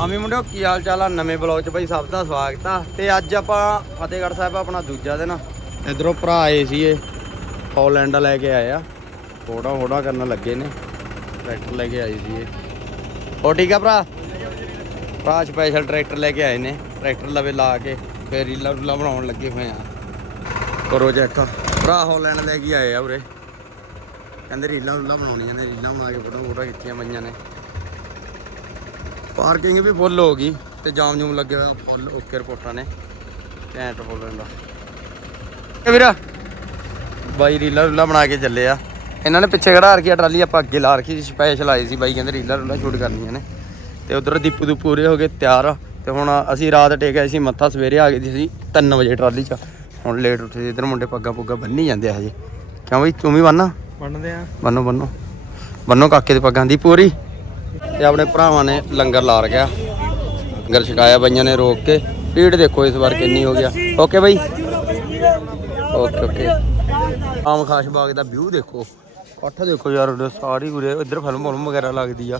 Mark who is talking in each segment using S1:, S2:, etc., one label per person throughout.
S1: ਆਮੀ ਮੁੰਡਿਓ, ਕੀ ਹਾਲ ਚਾਲ ਆ? ਨਵੇਂ ਬਲੌਗ 'ਚ ਬਾਈ ਸਭ ਦਾ ਸਵਾਗਤ ਆ। ਤੇ ਅੱਜ ਆਪਾਂ ਫਤਿਹਗੜ੍ਹ ਸਾਹਿਬ ਆਪਣਾ ਦੂਜਾ ਦਿਨ ਇਧਰੋਂ ਭਰਾ ਆਏ ਸੀ ਇਹ ਹੌਲੈਂਡ ਲੈ ਕੇ ਆਏ ਆ। ਫੋਟੋ ਫੋਟੋ ਕਰਨ ਲੱਗੇ ਨੇ, ਟਰੈਕਟਰ ਲੈ ਕੇ ਆਏ ਸੀ ਇਹ ਹੋ ਠੀਕ ਆ ਭਰਾ? ਭਰਾ ਸਪੈਸ਼ਲ ਟਰੈਕਟਰ ਲੈ ਕੇ ਆਏ ਨੇ, ਟਰੈਕਟਰ ਲਵੇ ਲਾ ਕੇ ਫੇਰ ਰੀਲਾ ਰੂਲਾ ਬਣਾਉਣ ਲੱਗੇ ਹੋਏ ਆ। ਕਰੋ ਚੈੱਕ ਭਰਾ ਹੌਲੈਂਡ ਲੈ ਕੇ ਆਏ ਆ ਉਰੇ। ਕਹਿੰਦੇ ਰੀਲਾਂ ਰੂਲਾਂ ਬਣਾਉਣੀਆਂ ਨੇ, ਰੀਲਾਂ ਬਣਾ ਕੇ ਫੋਟੋ ਫੋਟੋ ਖਿੱਚੀਆਂ ਪਈਆਂ ਨੇ। ਪਾਰਕਿੰਗ ਵੀ ਫੁੱਲ ਹੋ ਗਈ ਤੇ ਜਾਮ ਜੂਮ ਲੱਗੇ ਹੋਇਆ ਫੁੱਲ ਓਕੇ ਰਿਪੋਰਟਾਂ ਨੇ। ਘੈਂਟ ਫੁੱਲ ਹੁੰਦਾ। ਇਹ ਵੀਰਾ ਬਾਈ ਰੀਲਾ ਰੂਲਾ ਬਣਾ ਕੇ ਚੱਲੇ ਆ। ਇਹਨਾਂ ਨੇ ਪਿੱਛੇ ਖੜਾ ਰੱਖਿਆ ਟਰਾਲੀ ਆਪਾਂ ਅੱਗੇ ਲਾ ਰੱਖੀ ਸੀ ਸਪੈਸ਼ਲ ਆਈ ਸੀ ਬਾਈ ਕਹਿੰਦੇ ਰੀਲਾ ਰੂਲਾ ਸ਼ੂਟ ਕਰਨੀਆਂ ਨੇ। ਤੇ ਉਧਰ ਦੀਪੂ ਦੂ ਪੂਰੇ ਹੋ ਗਏ ਤਿਆਰ। ਆ। ਤੇ ਹੁਣ ਅਸੀਂ ਰਾਤ ਟੇਕ ਆਏ ਸੀ ਮੱਥਾ ਸਵੇਰੇ ਆ ਗਏ ਸੀ 3 ਵਜੇ ਟਰਾਲੀ 'ਚ। ਹੁਣ ਲੇਟ ਉੱਠੇ ਸੀ ਇਧਰ ਮੁੰਡੇ ਪੱਗਾਂ ਪੁੱਗਾਂ ਬੰਨੀ ਜਾਂਦੇ ਆ ਹਜੇ। ਕਿਉਂ ਬਈ ਤੂੰ ਵੀ ਬੰਨਾ
S2: ਬਣਦੇ ਆ।
S1: ਬੰਨੋ ਬੰਨੋ ਬੰਨੋ ਕਾਕੇ ਦੇ ਪੱਗਾਂ। ਦੀ ਪੂਰੀ ਤੇ ਆਪਣੇ ਭਰਾਵਾਂ ਨੇ ਲੰਗਰ ਲਾ ਰਖਿਆ। ਲੰਗਰ ਛਕਾਇਆ ਬਈਆਂ ਨੇ ਰੋਕ ਕੇ। ਭੀੜ ਦੇਖੋ ਇਸ ਵਾਰ ਕਿੰਨੀ ਹੋ ਗਿਆ ਓਕੇ ਬਾਈ। ਓਕੇ ਓਕੇ ਆਮ ਖਾਸ ਬਾਗ ਦਾ ਵਿਊ ਦੇਖੋ। ਕੱਠ ਦੇਖੋ ਯਾਰ ਸਾਰੀ ਉਰੇ, ਇੱਧਰ ਫਿਲਮ ਫਿਲਮ ਵਗੈਰਾ ਲੱਗਦੀ ਆ।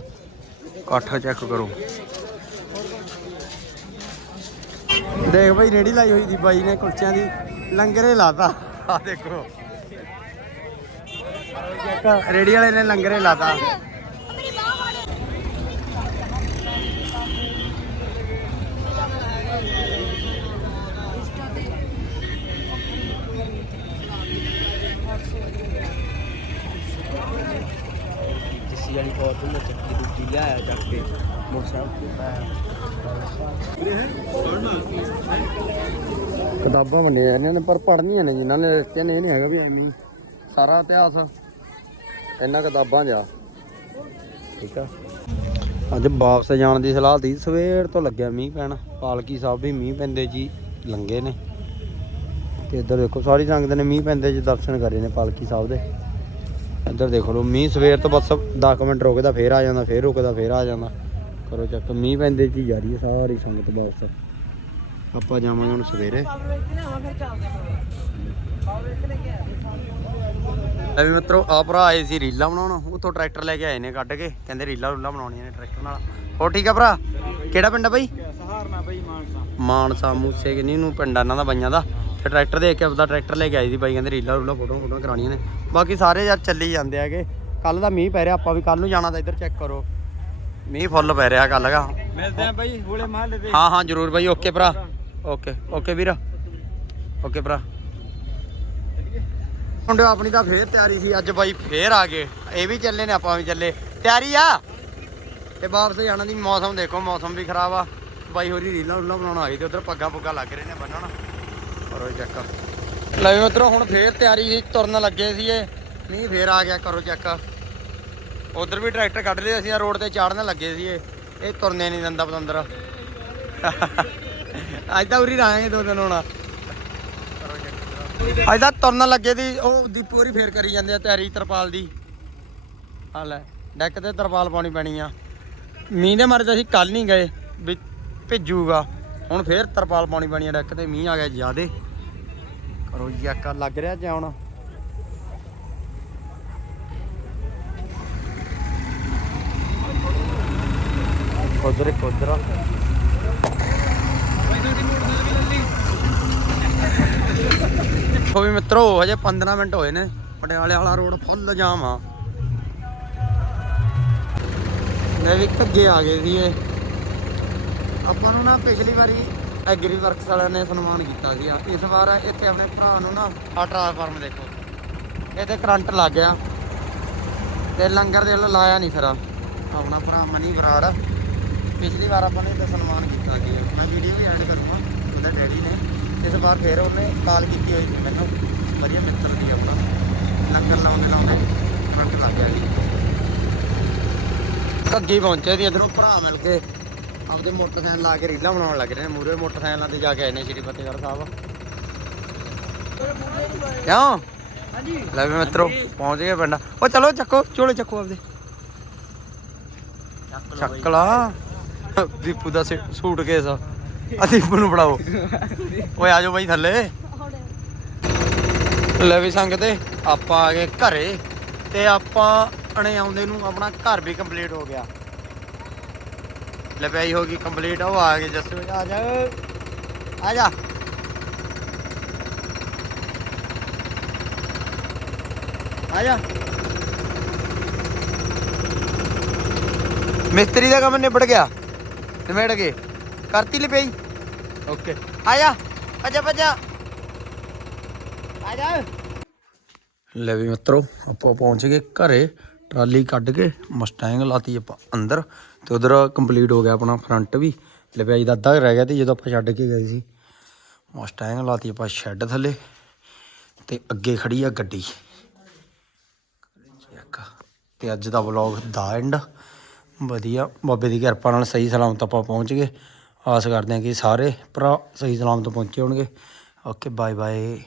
S1: ਕੱਠ ਚੈੱਕ ਕਰੋ। ਦੇਖ ਬਾਈ, ਰੇੜੀ ਲਾਈ ਹੋਈ ਦੀ ਬਾਈ ਨੇ ਕੁਲਚਿਆਂ ਦੀ। ਲੰਗਰੇ ਲਾਤਾ। ਆ ਦੇਖੋ। ਰੇੜੀ ਵਾਲੇ ਨੇ ਲੰਗਰੇ ਲਾਤਾ।
S2: ਕਿਸੇ ਵਾਲੀ ਫੋਟੋ ਮੈਂ ਚੱਕੀ ਦੁੱਕੀ ਲਿਆਇਆ, ਚੱਕ ਕੇ ਮੋਟਰਸਾਈਕਲ
S1: ਕਿਤਾਬਾਂ ਵੰਡੀਆਂ ਜਾਂਦੀਆਂ ਨੇ, ਪਰ ਪੜ੍ਹਨੀਆਂ ਨੇ ਜਿਨ੍ਹਾਂ ਨੇ ਲਿਖਤੀਆਂ ਨੇ, ਇਹ ਨਹੀਂ ਹੈਗਾ ਵੀ ਐਵੇਂ ਸਾਰਾ ਇਤਿਹਾਸ। ਇਹਨਾਂ ਕਿਤਾਬਾਂ 'ਚ ਠੀਕ ਆ। ਅੱਜ ਵਾਪਸ ਜਾਣ ਦੀ ਸਲਾਹ ਦੀ ਸਵੇਰ ਤੋਂ ਲੱਗਿਆ ਮੀਂਹ ਪੈਣਾ। ਪਾਲਕੀ ਸਾਹਿਬ ਵੀ ਮੀਂਹ ਪੈਂਦੇ ਜੀ ਲੰਗੇ ਨੇ। ਤੇ ਇੱਧਰ ਦੇਖੋ, ਸਾਰੀ ਸੰਗਤ ਨੇ ਮੀਂਹ ਪੈਂਦੇ ਜੀ ਦਰਸ਼ਨ ਕਰੇ ਨੇ ਪਾਲਕੀ ਸਾਹਿਬ ਦੇ। ਇੱਧਰ ਦੇਖ ਲਓ ਮੀਂਹ ਸਵੇਰ ਤੋਂ ਬਸ 10 ਮਿੰਟ ਰੁਕਦਾ ਫੇਰ ਆ ਜਾਂਦਾ ਫੇਰ ਰੁਕਦਾ ਫੇਰ ਆ ਜਾਂਦਾ। ਕਰੋ ਚੱਕ ਮੀਂਹ ਪੈਂਦੇ ਜੀ ਜਾ ਰਹੀ ਹੈ ਸਾਰੀ ਸੰਗਤ ਵਾਪਸ। ਆਪਾਂ ਜਾਵਾਂਗੇ ਹੁਣ ਸਵੇਰੇ। ਐਵੇਂ ਮਿੱਤਰੋ ਆ ਭਰਾ ਆਏ ਸੀ ਰੀਲਾਂ ਬਣਾਉਣ ਉਥੋਂ ਟਰੈਕਟਰ ਲੈ ਕੇ ਆਏ ਨੇ ਕੱਢ ਕੇ। ਕਹਿੰਦੇ ਰੀਲਾਂ ਰੂਲਾਂ ਬਣਾਉਣੀਆਂ ਨੇ ਟਰੈਕਟਰ ਨਾਲ। ਹੋ ਠੀਕ ਆ ਭਰਾ? ਕਿਹੜਾ ਪਿੰਡ ਆ ਬਾਈ?
S2: ਸਹਾਰਨਾ ਬਈ ਮਾਨਸਾ।
S1: ਮਾਨਸਾ ਮੂਸੇ ਕਿੰਨੀ ਨੂੰ ਪਿੰਡ ਆ ਇਹਨਾਂ ਦਾ ਬਾਈਆਂ ਦਾ। ਤੇ ਟਰੈਕਟਰ ਦੇਖ ਕੇ ਆਪਦਾ ਟਰੈਕਟਰ ਲੈ ਕੇ ਆਏ ਸੀ ਬਾਈ ਕਹਿੰਦੇ ਰੀਲਾਂ ਰੂਲਾਂ ਫੋਟੋ ਫੋਟੋ ਕਰਾਉਣੀਆਂ ਨੇ। ਬਾਕੀ ਸਾਰੇ ਯਾਰ ਚੱਲੀ ਜਾਂਦੇ ਹੈਗੇ। ਕੱਲ ਦਾ ਮੀਂਹ ਪੈ ਰਿਹਾ ਆਪਾਂ ਵੀ ਕੱਲ ਨੂੰ ਜਾਣਾ ਤਾਂ ਇੱਧਰ ਚੈੱਕ ਕਰੋ। ਮੀਂਹ ਫੁੱਲ ਪੈ ਰਿਹਾ ਕੱਲ ਦਾ।
S2: ਮਿਲਦੇ ਆ ਬਈ ਹੋਲੇ ਮਹੱਲੇ ਤੇ।
S1: ਹਾਂ ਹਾਂ ਜਰੂਰ ਬਾਈ ਓਕੇ ਭਰਾ। ਓਕੇ ਓਕੇ ਵੀਰ। ਓਕੇ ਭਰਾ। ਮੁੰਡੇ ਆਪਣੀ ਤਾਂ ਫੇਰ ਤਿਆਰੀ ਸੀ ਅੱਜ ਬਾਈ ਫੇਰ ਆ ਗਏ। ਇਹ ਵੀ ਚੱਲੇ ਨੇ ਆਪਾਂ ਵੀ ਚੱਲੇ। ਤਿਆਰੀ ਆ? ਤੇ ਵਾਪਸ ਜਾਣ ਦੀ ਮੌਸਮ ਦੇਖੋ ਮੌਸਮ ਵੀ ਖਰਾਬ ਆ। ਬਾਈ ਹੋਰੀ ਰੀਲਾਂ ਰੂਲਾਂ ਬਣਾਉਣ ਆ ਗਈ ਤੇ ਉਧਰ ਪੱਗਾਂ ਪੁੱਗਾਂ ਲੱਗ ਰਹੇ ਨੇ ਬੰਨਣ। ਕਰੋ ਚੈੱਕ। ਲੈ ਵੀ ਮਿੱਤਰੋ, ਹੁਣ ਫੇਰ ਤਿਆਰੀ ਸੀ, ਤੁਰਨ ਲੱਗੇ ਸੀ ਇਹ ਮੀਂਹ ਫੇਰ ਆ ਗਿਆ, ਕਰੋ ਚੈੱਕ। ਉਧਰ ਵੀ ਟਰੈਕਟਰ ਕੱਢ ਲਏ ਅਸੀਂ ਰੋਡ ਤੇ ਚਾੜਨ ਲੱਗੇ ਸੀ ਇਹ ਇਹ ਤੁਰਨੇ ਨਹੀਂ ਦਿੰਦਾ ਪਤੰਦਰ। ਅੱਜ ਤਾਂ ਉਰੀ ਰਾਂਗੇ ਦੋ ਦਿਨ ਹੋਣਾ। ਅੱਜ ਤਾਂ ਤੁਰਨ ਲੱਗੇ ਦੀ ਉਹ ਦੀ ਪੂਰੀ ਫੇਰ ਕਰੀ ਜਾਂਦੇ ਆ ਤਿਆਰੀ, ਤਰਪਾਲ ਦੀ। ਆ ਲੈ, ਡੈਕ ਤੇ ਤਰਪਾਲ ਪਾਉਣੀ ਪੈਣੀ ਆ। ਮੀਂਹ ਦੇ ਮਾਰੇ ਤਾਂ ਅਸੀਂ ਕੱਲ ਨਹੀਂ ਗਏ, ਵੀ ਭਿੱਜੂਗਾ। ਹੁਣ ਫੇਰ ਤਰਪਾਲ ਪਾਉਣੀ ਪੈਣੀ ਆ ਡੈਕ ਤੇ, ਮੀਂਹ ਆ ਗਿਆ ਜਿਆਦੇ। ਕਰੋ ਲੱਗ ਰਿਹਾ ਜਾਉਣ ਉਧਰ ਇੱਕ ਉਧਰ ਦੇਖੋ ਵੀ ਮਿੱਤਰੋ, ਹਜੇ 15 ਮਿੰਟ ਹੋਏ ਨੇ। ਪਟਿਆਲੇ ਵਾਲਾ ਰੋਡ ਫੁੱਲ ਜਾਮ ਆ। ਮੈਂ ਵੀ ਘੱਗੇ ਆ ਗਏ ਸੀ ਇਹ ਆਪਾਂ ਨੂੰ ਨਾ ਪਿਛਲੀ ਵਾਰੀ ਐਗਰੀ ਵਰਕਸ ਵਾਲਿਆਂ ਨੇ ਸਨਮਾਨ ਕੀਤਾ ਸੀਗਾ ਇਸ ਵਾਰ ਇੱਥੇ ਆਪਣੇ ਭਰਾ ਨੂੰ ਨਾ ਆ ਟ੍ਰਾਂਸਫਾਰਮ ਦੇਖੋ। ਇਹਦੇ ਕਰੰਟ ਲੱਗ ਗਿਆ। ਤੇ ਲੰਗਰ ਦੇ ਵੱਲੋਂ ਲਾਇਆ ਨਹੀਂ ਫਿਰ ਆਪਣਾ ਭਰਾ ਮਨੀ ਬਰਾੜ। ਪਿਛਲੀ ਵਾਰ ਆਪਾਂ ਨੇ ਇਹਦਾ ਸਨਮਾਨ ਕੀਤਾ ਸੀ। ਮੈਂ ਵੀਡੀਓ ਵੀ ਐਡ ਕਰੂੰਗਾ, ਉਹਦੇ ਡੈਡੀ ਨੇ। ਇਸ ਵਾਰ ਫੇਰ ਉਹਨੇ ਕਾਲ ਕੀਤੀ ਹੋਈ ਸੀ ਮੈਨੂੰ। ਵਧੀਆ ਮਿੱਤਰ ਦੀ ਆਪਣਾ। ਲੰਗਰ ਲਾਉਂਦੇ ਲਾਉਂਦੇ ਕਰੰਟ ਲੱਗ ਗਿਆ ਜੀ ਅੱਗੇ ਹੀ ਪਹੁੰਚੇ ਸੀ, ਇਧਰੋਂ ਭਰਾ ਮਿਲ ਕੇ ਆਪਦੇ ਮੋਟਰਸਾਈਕਲ ਲਾ ਕੇ ਰੀਲਾਂ ਬਣਾਉਣ ਲੱਗ ਰਹੇ ਨੇ ਮੂਰੇ ਮੋਟਰਸਾਈਕਲਾਂ ਤੇ ਜਾ ਕੇ ਆਏ ਨੇ ਸ਼੍ਰੀ ਫਤਿਹਗੜ੍ਹ ਸਾਹਿਬ। ਕਿਉਂ?
S2: ਹਾਂਜੀ।
S1: ਲੈ ਵੀ ਮਿੱਤਰੋ ਪਹੁੰਚ ਗਏ ਪਿੰਡ। ਉਹ ਚਲੋ ਚੱਕੋ ਚੋਲੇ ਚੱਕੋ ਆਪਦੇ। ਚੱਕ ਲਾ। ਦੀਪੂ ਦਾ ਸੂਟ ਕੇਸ ਆ। ਦੀਪੂ ਨੂੰ ਫੜਾਓ। ਓਏ ਆਜੋ ਬਾਈ ਥੱਲੇ। ਲੈ ਵੀ ਸੰਗ ਤੇ ਆਪਾਂ ਆ ਗਏ ਘਰੇ। ਤੇ ਆਪਾਂ ਅਣੇ ਆਉਂਦੇ ਨੂੰ ਆਪਣਾ ਘਰ ਵੀ ਕੰਪਲੀਟ ਹੋ ਗਿਆ। ਲਪਾਈ ਹੋ ਗਈ ਕੰਪਲੀਟ ਉਹ ਆ ਗਏ ਜੱਸੂ ਆ ਜਾ। ਆ ਜਾ। ਆ ਜਾ। ਮਿਸਤਰੀ ਦਾ ਕੰਮ ਨਿਬੜ ਗਿਆ। ਨਿਬੜ ਗਏ। ਕਰਤੀ ਲਪਾਈ ਓਕੇ। ਆ ਜਾ। ਭੱਜਾ ਭੱਜਾ। ਆ ਜਾ। ਲੈ ਵੀ ਮਿੱਤਰੋ ਆਪਾਂ ਪਹੁੰਚ ਗਏ ਘਰੇ। ਟਰਾਲੀ ਕੱਢ ਕੇ ਮਸਟੈਂਗ ਲਾਤੀ ਆਪਾਂ ਅੰਦਰ। ਤੇ ਉਧਰ ਕੰਪਲੀਟ ਹੋ ਗਿਆ ਆਪਣਾ ਫਰੰਟ ਵੀ। ਲਪਾਈ ਦਾ ਅੱਧਾ ਰਹਿ ਗਿਆ ਤੇ ਜਦੋਂ ਆਪਾਂ ਛੱਡ ਕੇ ਗਏ ਸੀ। ਮਸਟੈਂਗ ਲਾਤੀ ਆਪਾਂ ਸ਼ੈੱਡ ਥੱਲੇ ਤੇ ਅੱਗੇ ਖੜੀ ਆ ਗੱਡੀ। ਚੈੱਕ ਤੇ ਅੱਜ ਦਾ ਵਲੌਗ ਦਾ ਐਂਡ ਵਧੀਆ। ਬਾਬੇ ਦੀ ਕਿਰਪਾ ਨਾਲ ਸਹੀ ਸਲਾਮਤ ਆਪਾਂ ਪਹੁੰਚ ਗਏ। ਆਸ ਕਰਦੇ ਹਾਂ ਕਿ ਸਾਰੇ ਭਰਾ ਸਹੀ ਸਲਾਮਤ ਪਹੁੰਚੇ ਹੋਣਗੇ। Okay bye bye